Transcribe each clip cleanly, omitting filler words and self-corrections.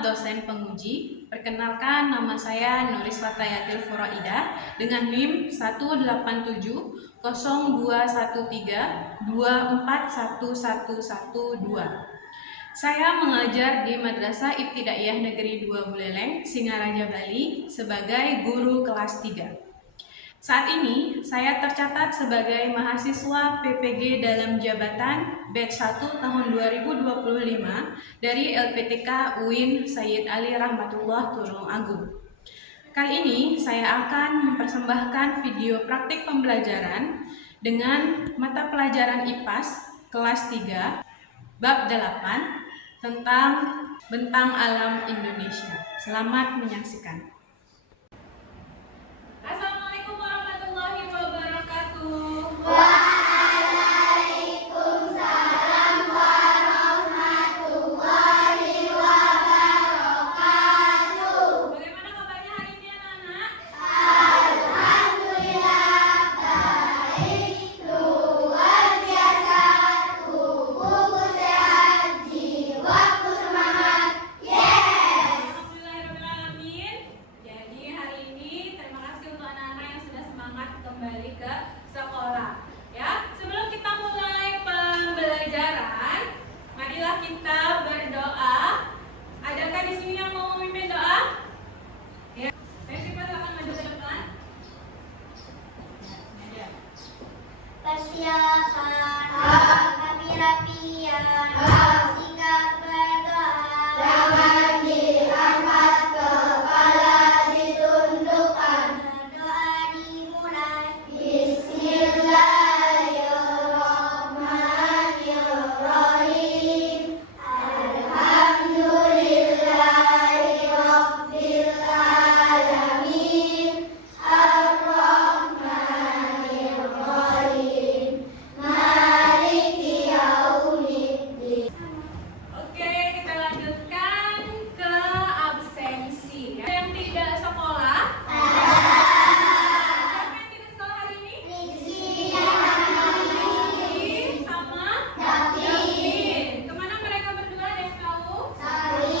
Selamat dosen penguji. Perkenalkan, nama saya Nuris Fatayatil Furaida dengan NIM 1870713241112. Saya mengajar di Madrasah Ibtidaiyah Negeri 2 Buleleng, Singaraja, Bali sebagai guru kelas 3. Saat ini, saya tercatat sebagai mahasiswa PPG dalam jabatan batch 1 tahun 2025 dari LPTK UIN Sayyid Ali Rahmatullah Tulung Agung. Kali ini, saya akan mempersembahkan video praktik pembelajaran dengan mata pelajaran IPAS kelas 3, bab 8, tentang bentang alam Indonesia. Selamat menyaksikan. Kembali ke sekolah ya. Sebelum kita mulai pembelajaran, marilah kita berdoa. Adakah di sini yang mau memimpin doa? Ya. Silakan maju ke depan. Persiapan rapi-rapian, sikap berdoa, jangan diangkat kepala, ditundukkan. Berdoa dimulai. Bismillahirrahmanirrahim. Alhamdulillahirabbil alamin. Ar-Rahmanir-Rahim. Maliki yaumiddin. Oke, kita lanjutkan ke absensi. Yang tidak sekolah? Siapa yang tidak sekolah hari ini? Rizky sama David. Kemana mereka berdua, ada yang tahu? David.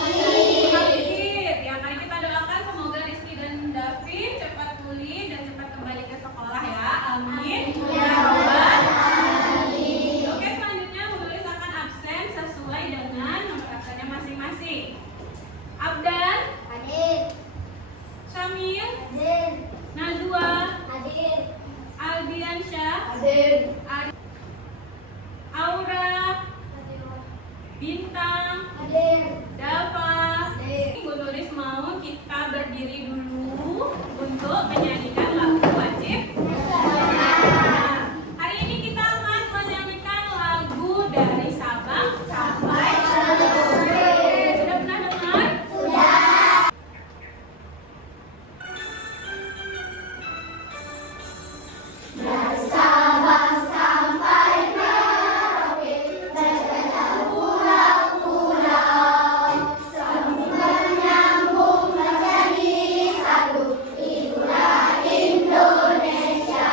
Ya, mari kita doakan semoga Rizky dan David cepat pulih dan cepat kembali ke sekolah ya. Amin. Ya Rabbal alamin. Oke, selanjutnya menulis akan absen sesuai dengan nomor absennya masing-masing. Abdan, Hadir. Syamil, Hadir. Najwa, Hadir. Aldiansyah, Hadir. Aura, Bintang, Hadir. Dava. Hadir. Bu Nuris mau kita berdiri dulu untuk menyanyikan lagu wajib. Nah, hari ini kita akan menyanyikan lagu dari Sabang sampai Merauke. Sudah pernah dengar? Sabang sampai Merauke, terkenal pulau-pulau, saling menyambung menjadi satu, itulah Indonesia.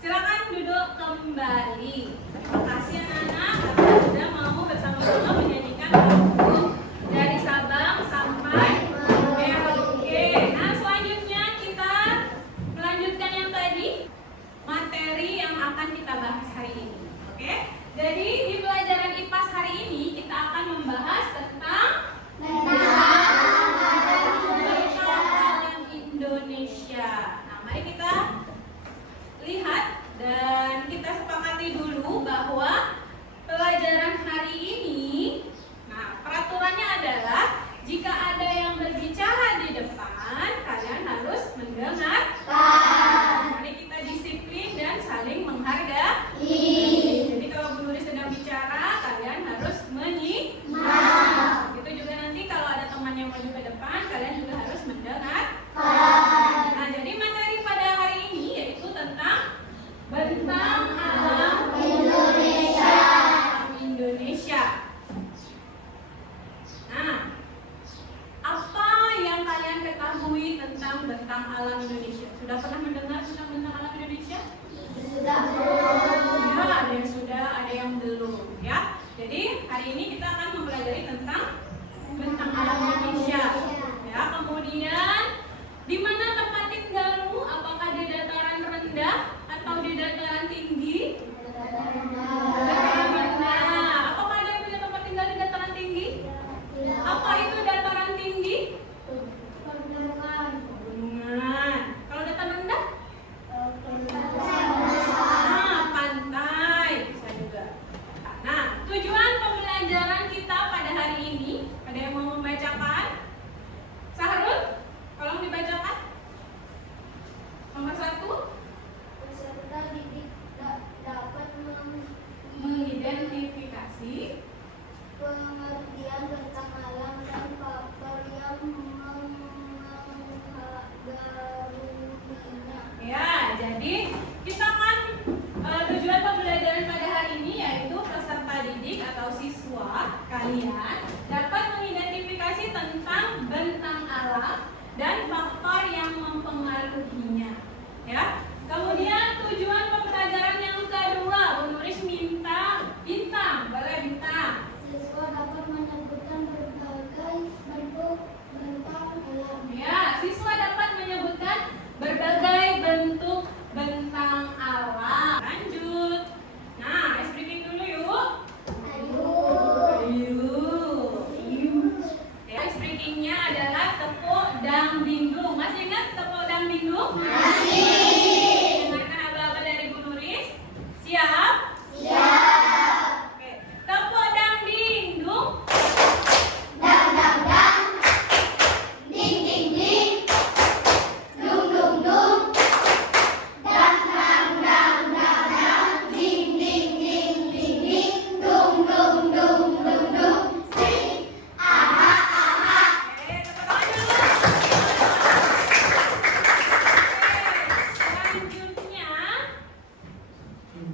Silakan duduk kembali. Terima kasih anak-anak karena sudah mau bersama-sama menyanyikan lagu dari Sabang sampai Merauke. Nah, selanjutnya kita melanjutkan yang tadi, materi yang akan kita bahas hari ini. Oke? Jadi di pelajaran IPAS hari ini kita akan membahas tentang alam Indonesia. Nah, mari kita lihat dan kita sepakati dulu bahwa pelajaran hari ini, nah peraturannya adalah jika ada yang berbicara di depan, kalian harus mendengar. Mari kita disiplin dan saling menghargai. Jadi kalau Bu Nuris sedang bicara, kalian harus menyimak. Itu juga nanti kalau ada teman yang maju ke depan, kalian juga harus mendengar. Nah, jadi materi pada hari ini yaitu tentang bentang alam Indonesia. Nah, apa yang kalian ketahui tentang bentang alam Indonesia? Sudah pernah mendengar tentang bentang alam Indonesia? Sudah. Ya, ada yang sudah, ada yang belum ya. Jadi hari ini kita akan mempelajari tentang bentang Indonesia. Ya, kemudian di mana tempat tinggalmu? Apakah di dataran rendah atau di dataran tinggi? Dataran rendah. Apakah ada yang punya tempat tinggal di dataran tinggi? Apa itu dataran tinggi? Pegunungan. Kalau dataran rendah? Pantai bisa juga. Nah, tujuan pembelajaran kita pada hari ini, ada yang mau membacakan? Sahrul, tolong dibacakan. Nomor 1, Peserta didik dapat mengidentifikasi pengertian tentang alam dan faktor yang mempengaruhinya. ya. Jadi kita kan tujuan pembelajaran pada hari ini yaitu peserta didik atau siswa kalian dapat mengidentifikasi tentang bentang alam dan faktor yang mempengaruhinya. Ya. Kemudian tujuan pembelajaran yang kedua, Bu Nuris minta bintang, boleh bintang. Siswa dapat menyebutkan berbagai bentuk bentang alam. Ya, siswa dapat menyebutkan berbagai bentuk bentang alam. Lanjut. Nah, ice breaking dulu yuk. Ya, ice breakingnya adalah tepuk dangdingdung. Masih ingat tepuk dangdingdung? Masih. Dengarkan aba-aba dari Bu Nuris. Siap? Siap. Oke. Tepuk dangdingdung. Dang dang dang. Ding ding ding. Dung dung dung. Dang dang dang dang dang. Ding ding ding ding ding. Dung dung dung dung dung. Sing. Aha aha. Oke, tepuk tangan dulu. Oke, selanjutnya.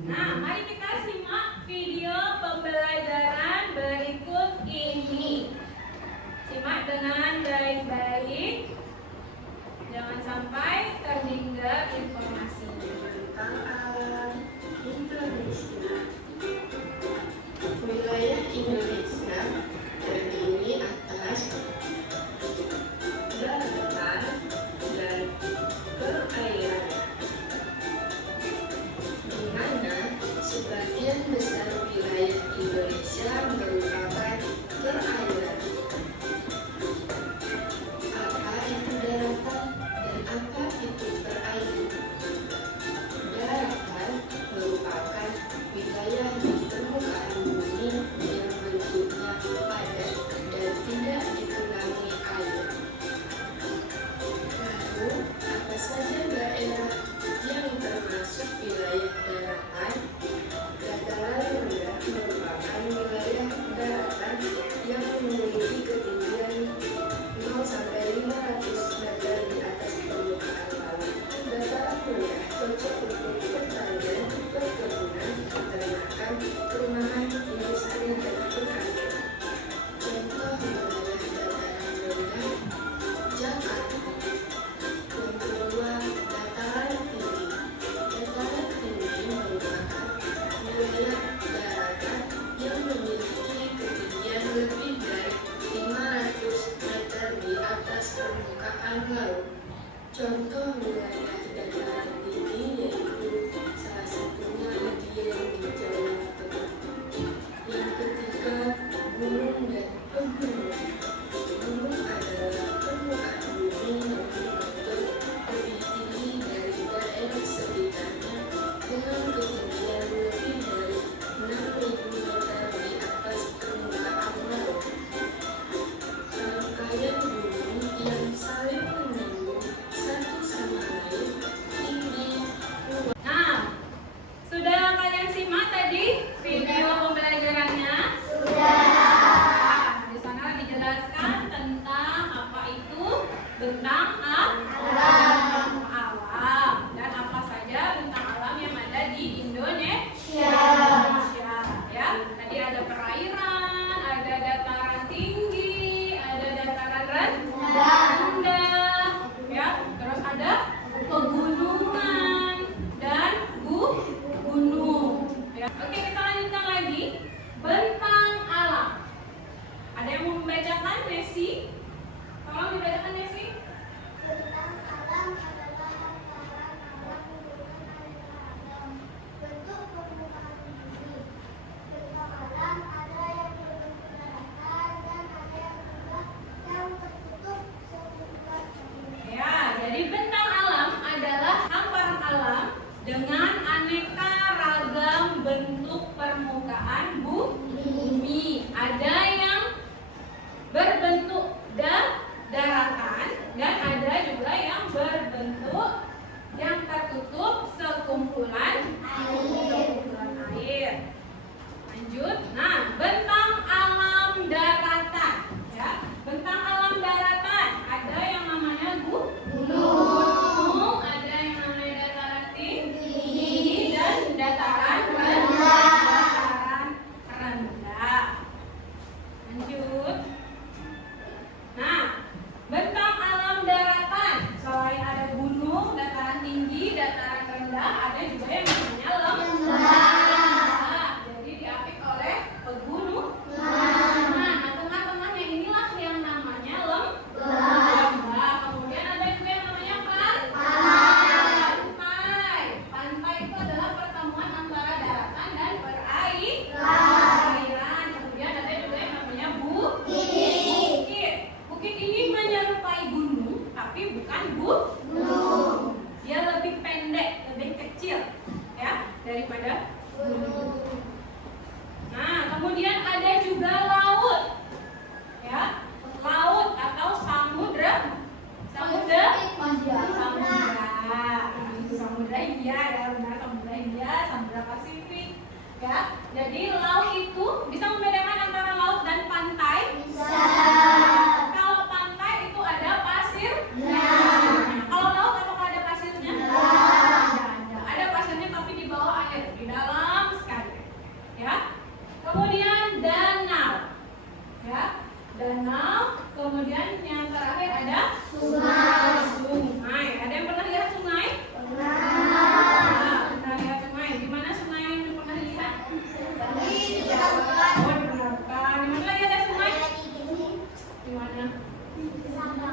Nah, mari kita simak video pembelajaran berikut ini. Simak dengan baik-baik. Jangan sampai tertinggal informasi. Tentang alam Indonesia. Wilayah Indonesia terdiri atas daratan dan perairan, di mana sebagian besar wilayah Indonesia merupakan perairan. Apa itu daratan dan apa itu perairan? Daratan merupakan wilayah di permukaan bumi yang bentuknya padat dan tidak digenangi air. Lalu, apa saja daerah yang termasuk wilayah daratan? Dataran rendah merupakan wilayah daratan yang memiliki ketinggian 0 sampai 500 meter di atas permukaan laut. Dataran rendah cocok untuk pertanian, perkebunan, peternakan, perumahan, industri, dan perkantoran. Contoh wilayah dataran rendah: Jakarta. Yang kedua, dataran tinggi. Dataran tinggi merupakan wilayah daratan yang memiliki ketinggian lebih dari 500 meter di atas permukaan laut. Contoh wilayah dataran tinggi yaitu salah satunya Dieng di Jawa Tengah. Yang ketiga, gunung dan pegunungan. Gunung adalah permukaan bumi yang dibentuk lebih tinggi dari daerah sekitarnya dengan ketinggian lebih dari 6.000 meter di atas permukaan laut. Rangkaian gunung yang saling menyambung satu sama lain tinggi, kuat. Nah, sudah kalian simak tadi video pembelajarannya? Nah, di sana dijelaskan tentang apa itu bentang alam dan apa saja bentang alam yang ada di Indonesia. Ya, tadi ada perairan, ada dataran tinggi, ada dataran rendah, ya, terus ada pegunungan dan gunung. Ya. Oke, kita lanjutkan lagi bentang alam. Ada yang mau membacakan, Messi? tapi bukan gunung. Dia lebih pendek, lebih kecil ya daripada gunung. Nah, kemudian ada juga laut. Ya. Laut atau samudra. Samudra Hindia ya, benar, Samudra Hindia, Samudra Pasifik. Ya. Jadi laut itu bisa membedakan antara laut dan pantai? Bisa. Kalau pantai itu ada pasir? Kalau laut apakah ada pasirnya? Ada pasirnya tapi di bawah air, di dalam sekali. Ya. Kemudian danau. Ya. Danau, kemudian yang terakhir ada sungai. Ada yang pernah lihat sungai? Pernah lihat sungai. Di mana sungai yang pernah lihat? Di Pekalongan. Di mana lagi ada sungai? Di mana?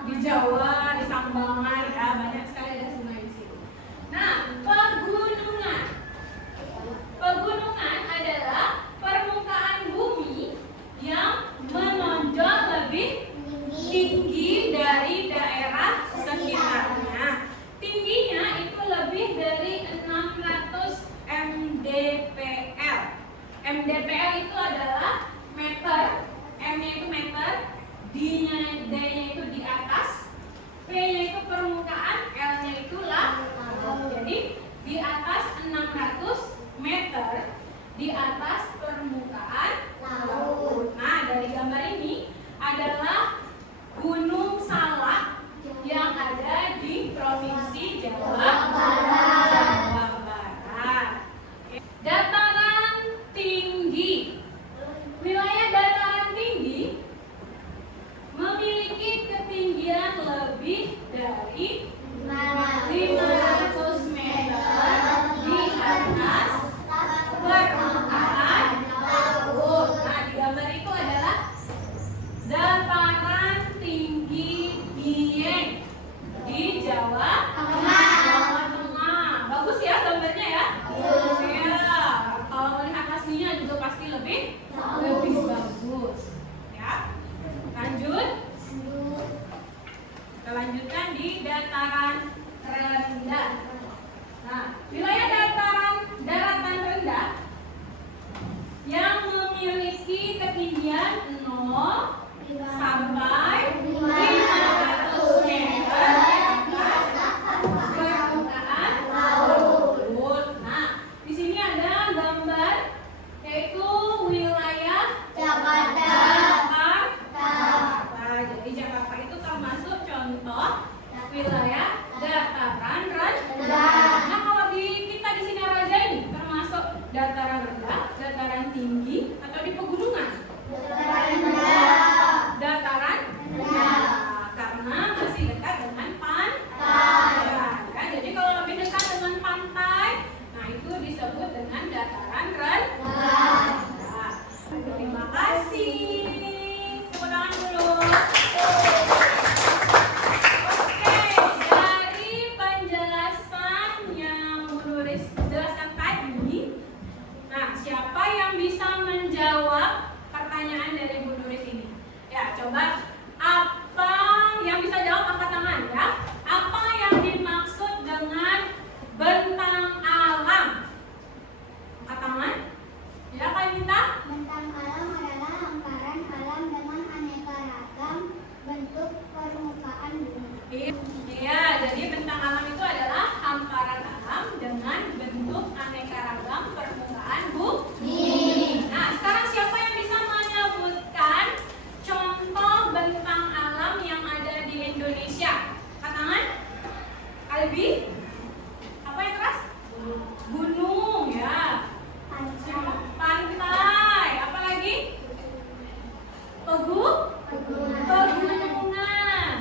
Di Jawa, di Sambangan ya, banyak sekali ada sungai di sini. Nah, pegunungan. Pegunungan adalah permukaan bumi yang menonjol lebih tinggi dari daerah sekitarnya. Tingginya itu lebih dari 600 mdpl. mdpl itu adalah meter, m-nya itu meter, d-nya itu di atas, p-nya itu permukaan, l-nya itu laut. Jadi di atas 600 meter, di atas permukaan laut. Nah, dari gambar ini adalah Gunung Salak yang ada di Provinsi Jawa Barat. Dataran tinggi. Wilayah dataran tinggi memiliki ketinggian lebih dari 500 meter di atas permukaan laut. Nah, di gambar itu adalah dataran tinggi Dieng di Jawa Tengah. Bagus ya gambarnya ya? Ya. Kalau melihat aslinya juga pasti lebih bagus. Ya. Lanjut. Kita lanjutkan di dataran rendah. Nah, wilayah daratan rendah yang memiliki ketinggian 0 sampai 500 meter di atas permukaan laut. Nah, di sini ada gambar yaitu wilayah Jakarta. Jadi Jakarta itu termasuk contoh wilayah dataran rendah. Nah, kalau kita di Singaraja ini termasuk dataran rendah, dataran tinggi, atau di pegunungan? Dataran rendah. Karena masih dekat dengan pantai. Ya, jadi kalau lebih dekat dengan pantai, nah itu disebut dengan dataran rendah. Terima kasih. Tepuk tangan dulu. Dari penjelasan yang Bu Nuris jelaskan tadi, nah siapa yang bisa menjawab pertanyaan dari Bu Nuris ini? Ya, coba apa yang bisa jawab angkat tangan ya? Apa yang dimaksud dengan bentang alam? Angkat tangan. Ya, Kak Minta? Bentang alam adalah hamparan alam dengan aneka ragam bentuk permukaan bumi. Iya, jadi bentang alam itu adalah hamparan alam dengan bentuk aneka ragam permukaan bumi. Nah, sekarang siapa yang bisa menyebutkan contoh bentang alam yang ada di Indonesia? Angkat tangan. Albi? Apa yang keras? Gunung ya. Pantai. Apa lagi? Pegunungan.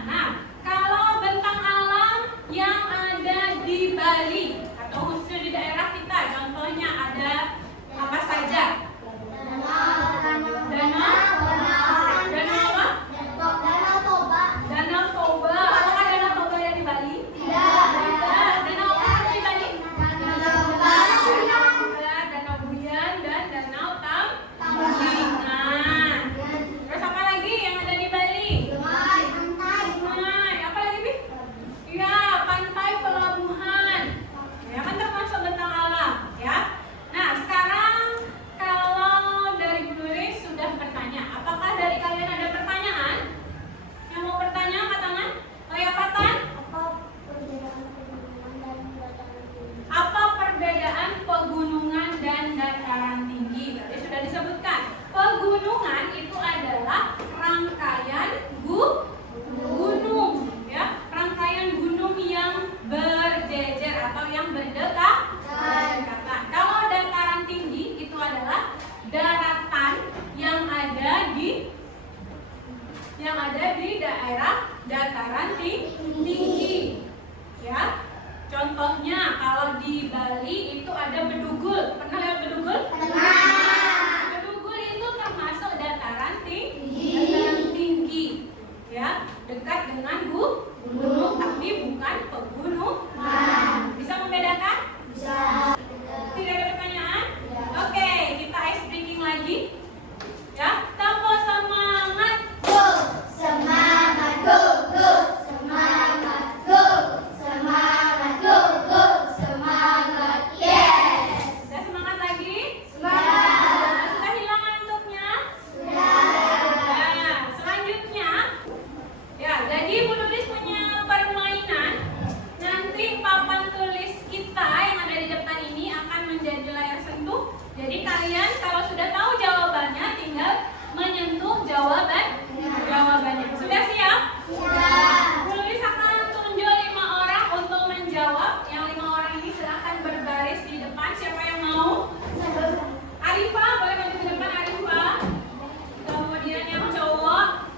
Nah, kalau bentang alam yang ada di Bali atau khususnya di daerah kita, contohnya ada apa saja? Danau Toba. Apakah Danau Toba ada di Bali? Tidak. dataran tinggi. Ya. Contohnya kalau di Bali itu ada Bedugul. Pernah lihat Bedugul? Bedugul itu termasuk dataran tinggi. Ya, dekat dengan gunung tapi bukan pegunungan. Bisa membedakan? Bisa. Tidak ada pertanyaan? Oke, kita ice breaking lagi. Ya, tambah semangat. Go, semangat, go, go, semangat, go, semangat, go, go, semangat, yes. Sudah semangat lagi? Semangat. Sudah hilang ngantuknya? Sudah. Nah, selanjutnya, ya, jadi Bu Nuris punya permainan. Nanti papan tulis kita yang ada di depan ini akan menjadi layar sentuh. Jadi kalian kalau sudah tahu jawabannya, tinggal menyentuh jawabannya. Sudah siap? Sudah. Bu Nuris akan tunjuk 5 orang untuk menjawab. Yang 5 orang ini silahkan berbaris di depan. Siapa yang mau? Arifah, boleh maju ke depan Arifah. Kemudian yang cowok,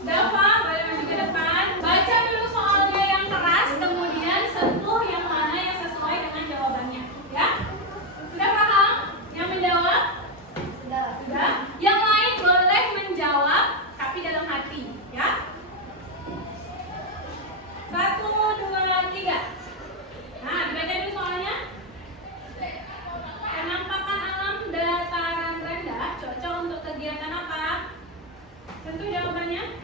Dava, boleh maju ke depan. Baca dulu soalnya yang keras, kemudian sentuh yang mana yang sesuai dengan jawabannya. Ya? Sudah paham? Yang menjawab? Sudah. Yang lain boleh menjawab, tapi dalam hati. Ya? 1, 2, 3. Nah, dibaca dulu soalnya. Penampakan alam dataran rendah cocok untuk kegiatan apa? Tentu jawabannya.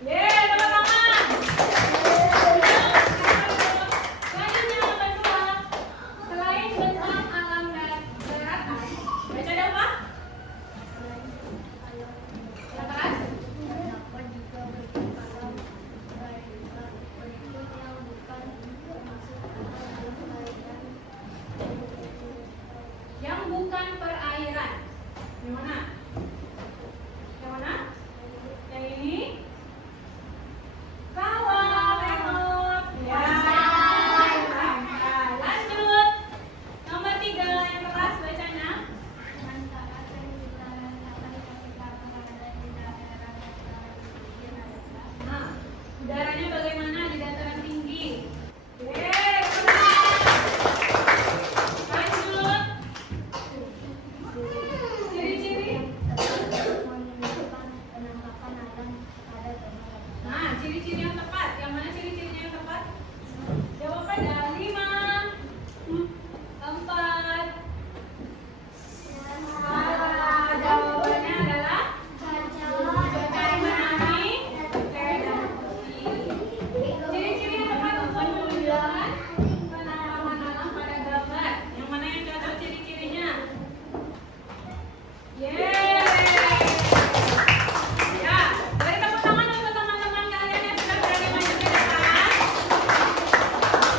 Yeay, tepuk tangan. Selanjutnya nomor 2. Selain bentang alam daratan, baca ada apa? Yang keras? Yang bukan perairan. Yang mana? Yang mana? Yang ini? Kawah, remote. Ya. Nah, lanjut. Nomor 3 yang keras bacanya. Nah, udaranya bagaimana di dataran tinggi? Yeay, keren. Lanjut. Ciri-ciri. Nah, ciri-ciri yang tepat. Yang mana ciri-cirinya yang tepat? Jawaban ada 5, 4. Jawabannya adalah cuaca yang menangani dan putih. Ciri-ciri yang tepat untuk menunjukkan penampakan alam pada gambar. Yang mana yang cocok ciri-cirinya? Yeay. Ya, beri tepuk tangan untuk teman-teman kalian yang sudah berani maju ke depan.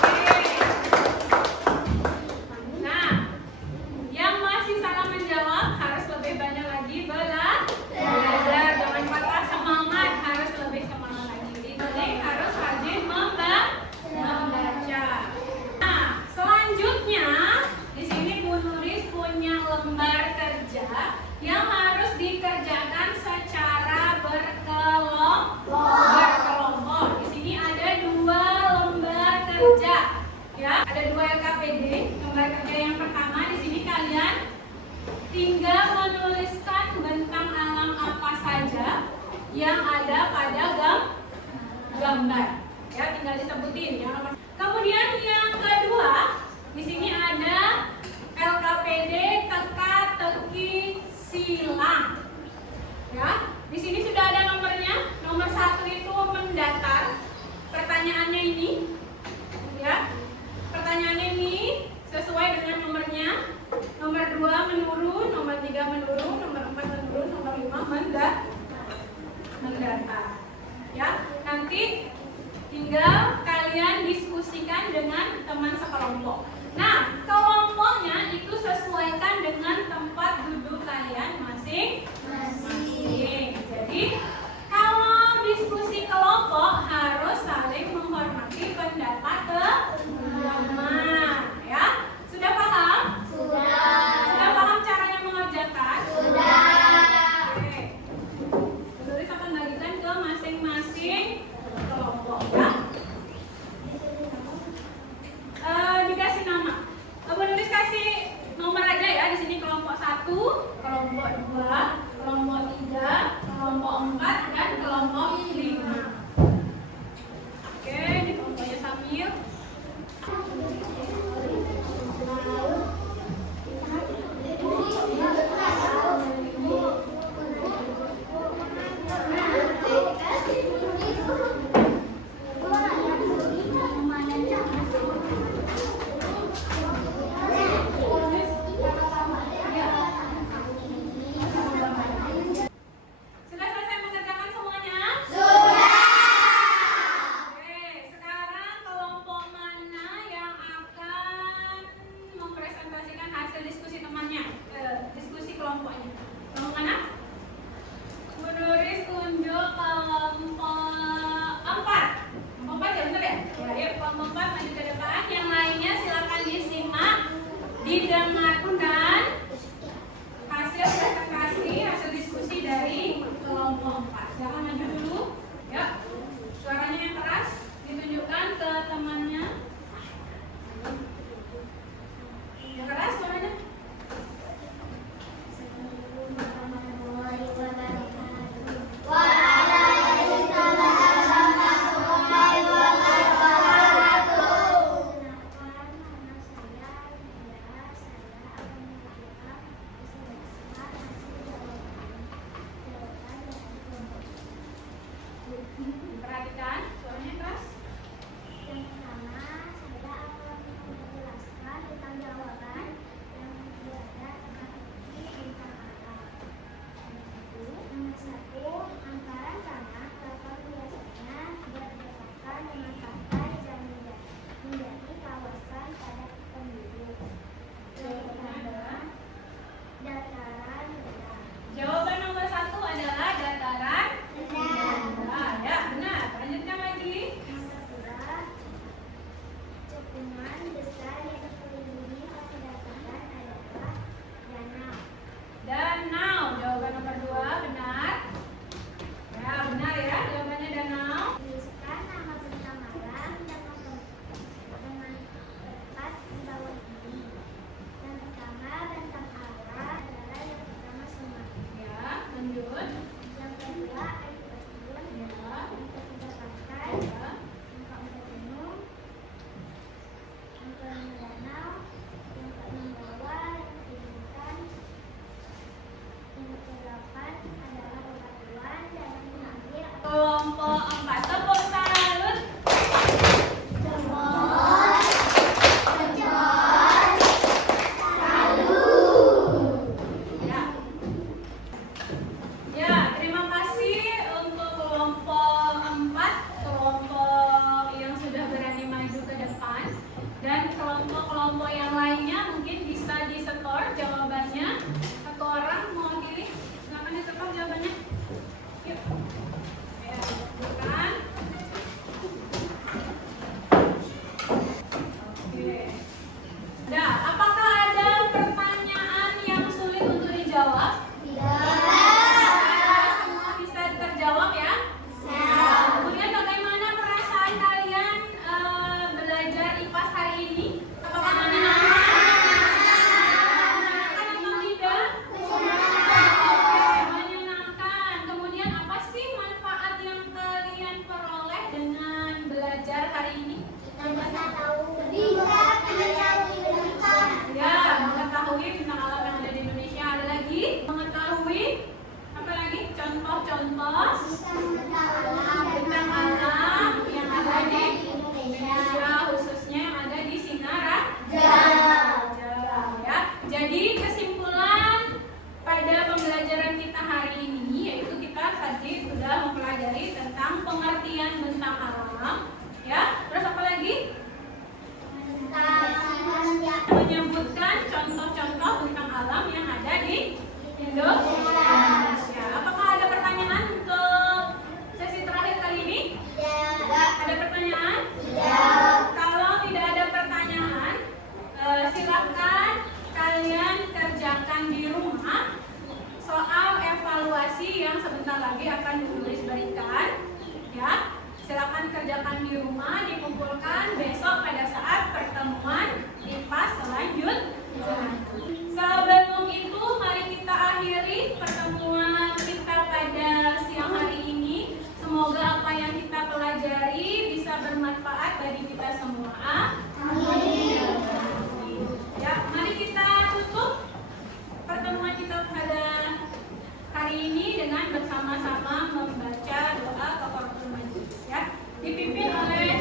Oke. Nah, yang masih salah menjawab harus lebih banyak lagi belajar. Jangan patah semangat, harus lebih semangat lagi. Jadi harus rajin membaca. Nah, selanjutnya di sini Bu Nuris punya lembar kerja yang harus dikerjakan secara berkelompok. Di sini ada 2 lembar kerja. Ya, ada 2 LKPD. Lembar kerja yang pertama di sini kalian tinggal menuliskan bentang alam apa saja yang ada pada gambar. Ya, tinggal disebutin yang nomor. Kemudian yang kedua, di sini ada LKPD teka-teki silang. Ya, di sini sudah ada nomornya. Nomor 1 itu mendatar. Pertanyaannya ini, ya, pertanyaannya ini sesuai dengan nomornya. Nomor 2 menurun, nomor 3 menurun, nomor 4 menurun, nomor 5 mendatar. Ya, nanti tinggal kalian diskusikan dengan teman sekelompok. Nah, kelompoknya itu sesuaikan dengan tempat duduk kalian masing-masing. Jadi, kalau diskusi kelompok harus saling menghormati pendapat teman. Ya, sudah paham? Sudah. Sudah paham caranya mengerjakan? Sudah. Oke. Tulis akan bagikan ke masing-masing didengarkan hasil presentasi, hasil diskusi dari kelompok 4. Silakan maju dulu. Yuk, suaranya yang keras ditunjukkan ke temannya. Yang keras suaranya. Perhatikan, suaranya keras. Yang pertama, saya akan menjelaskan tentang jawaban yang berada di tentang alam. Nomor satu, hamparan tanah kapal biasanya berdekatan dengan pantai dan menjadi kawasan padat penduduk. Yang pertama, dataran rendah. Jawaban nomor 1 adalah dataran rendah. Ya, benar. Lanjutkan lagi. Yang kedua, cekungan besar yang dikelilingi oleh dataran adalah danau. Danau. Jawaban nomor 2 benar. Ya, benar ya. Jawabannya danau. Tuliskan nama bentang alam dengan tepat di bawah ini. Yang pertama, bentang alam adalah yang pertama Semarang. Ya, lanjut. Yang kedua, air terjun. Ya. Yang ketiga, pantai. Ya. Yang keempat, gunung. Yang kelima, danau. Yang keenam, bawah. Yang ketujuh, yang kedelapan adalah bebatuan. Dan yang terakhir, Kelompok 4. Tepuk salut. Ya. Ya, terima kasih untuk kelompok 4, kelompok yang sudah berani maju ke depan. Dan kelompok-kelompok yang lainnya mungkin bisa disetor jawabannya. Satu orang mewakili, silakan disetor jawabannya. Yuk. Ya, bukan. Oke. Nah, apakah ada pertanyaan yang sulit untuk dijawab? Semua bisa terjawab ya? Kemudian bagaimana perasaan kalian belajar IPAS hari ini? Apakah menyenangkan? Menyenangkan atau tidak? Oke, menyenangkan. Kemudian apa sih manfaat yang kalian peroleh dengan belajar hari ini? Ya, mengetahui tentang alam yang ada di Indonesia. Ada lagi? Mengetahui apa lagi? Contoh-contoh tentang alam yang ada di Indonesia, khususnya yang ada di Singaraja. Ya. Jadi kesimpulan pada pembelajaran kita hari ini yaitu kita tadi sudah mempelajari tentang pengertian bentang alam. Ya, terus apa lagi? Menyebutkan contoh-contoh bentang alam yang ada di Indonesia. Apakah ada pertanyaan untuk sesi terakhir kali ini? Ada pertanyaan? Kalau tidak ada pertanyaan, silakan kalian kerjakan di rumah soal evaluasi yang sebentar lagi akan ditulis berikan. Ya, silakan kerjakan di rumah, dikumpulkan besok pada saat pertemuan IPAS selanjutnya. Sebelum itu, mari kita akhiri pertemuan kita pada siang hari ini. Semoga apa yang kita pelajari bisa bermanfaat bagi kita semua. Amin. Ya, mari kita tutup pertemuan kita pada hari ini dengan bersama-sama membaca doa kafaratul majelis ya, dipimpin oleh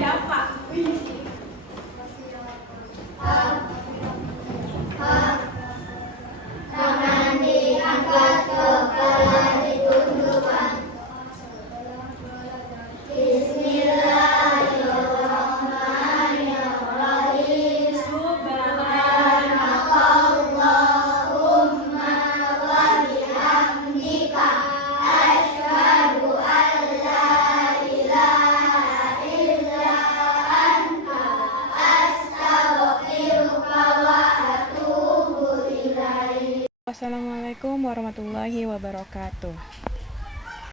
Assalamualaikum warahmatullahi wabarakatuh.